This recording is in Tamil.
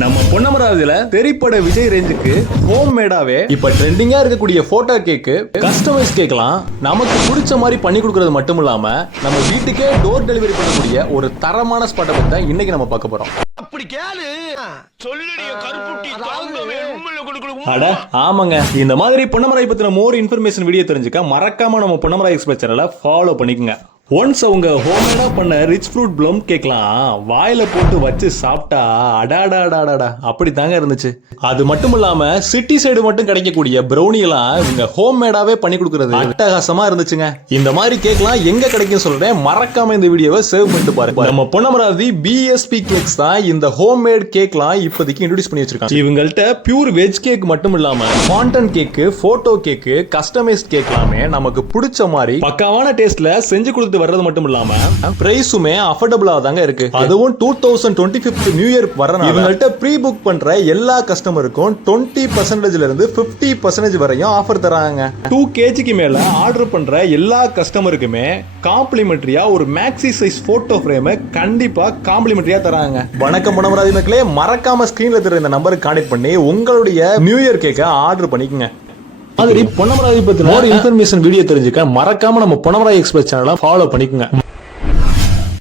நம்ம பொன்னமராவதியில திரைப்பட விஜய் ரேஞ்சுக்கு ஹோம் மேடாவே இப்ப ட்ரெண்டிங்கா இருக்கக்கூடிய போட்டோ கேக்கு கஸ்டமைஸ் கேக்கலாம் நமக்கு பிடிச்ச மாதிரி பண்ணி கொடுக்கறது மட்டும் இல்லாம நம்ம வீட்டுக்கே டோர் டெலிவரி பண்ணக்கூடிய ஒரு தரமான ஸ்பாட்டை பத்தி தான் இன்னைக்கு நம்ம பார்க்க போறோம். அப்படி கேளு சொல்லுடிய கருப்புட்டி அட ஆமாங்க, இந்த மாதிரி பொன்னமராய் பத்தின மோர் இன்ஃபர்மேஷன் வீடியோ தெரிஞ்சுக்க மறக்காம நம்ம பொன்னமராய் எக்ஸ்பிரஸ் சேனலை ஃபாலோ பண்ணிக்கங்க. ஒன்ஸ் அவங்க ஹோம்மேடா பண்ண ரிச் ஃப்ரூட் ப்ளம் கேக்லாம் வாயில போட்டு வச்சு சாப்பிட்டா அடாடாடாடா அப்படி தாங்க இருந்துச்சு. அது மட்டும் இல்லாம சிட்டி சைடு மட்டும் கிடைக்கக்கூடிய பிரௌனி எல்லாம் இவங்க ஹோம்மேடாவே பண்ணி கொடுக்கறது அட்டகாசமா இருந்துச்சுங்க. இந்த மாதிரி கேக்லாம் எங்க கிடைக்கும் சொல்றேன், மறக்காம இந்த வீடியோவை சேவ் பண்ணிட்டு பாருங்க. நம்ம பொன்னமராவதி பிஎஸ்பி கேக்ஸ் தான் இந்த ஹோம்மேட் கேக்லாம் இப்போதைக்கு இன்ட்ரோடியூஸ் பண்ணி வச்சிருக்காங்க. இவங்கள்ட்ட பியூர் வெஜ் கேக் மட்டும் இல்லாம ஃபாண்டன் கேக்கு, போட்டோ கேக்கு, கஸ்டமைஸ்ட் கேக் எல்லாமே நமக்கு பிடிச்ச மாதிரி பக்காவான டேஸ்ட்ல செஞ்சு கொடுத்து வர்றது மட்டும் இல்லாம பிரைஸுமே அஃபோர்டபிளா தாங்க இருக்கு. அதுவும் 2025 நியூ இயர் வரனால இவங்கள்ட்ட ப்ரீ புக் பண்ற எல்லா கஸ்டமருக்கும் 20% இருந்து 50% வரையும் ஆஃபர் தராங்க. 2 kg மேல ஆர்டர் பண்ற எல்லா கஸ்டமருக்குமே காம்ப்ளிமெண்டரியா ஒரு மேக்ஸி சைஸ் போட்டோ ஃப்ரேம் கண்டிப்பா காம்ப்ளிமெண்டரியா தராங்க. வணக்கம் பொன்னமராவதி மக்களே, மறக்காம ஸ்கிரீன்ல தெரியற இந்த நம்பருக்கு கான்டாக்ட் பண்ணி உங்களுடைய நியூ இயர் கேக்க ஆர்டர் பண்ணிக்கங்க. மாதிரி பொன்னமராவதி பத்தி மோர் இன்ஃபர்மேஷன் வீடியோ தெரிஞ்சுக்க மறக்காம நம்ம பொன்னமராய் எக்ஸ்பிரஸ் சேனலை ஃபாலோ பண்ணிக்கங்க.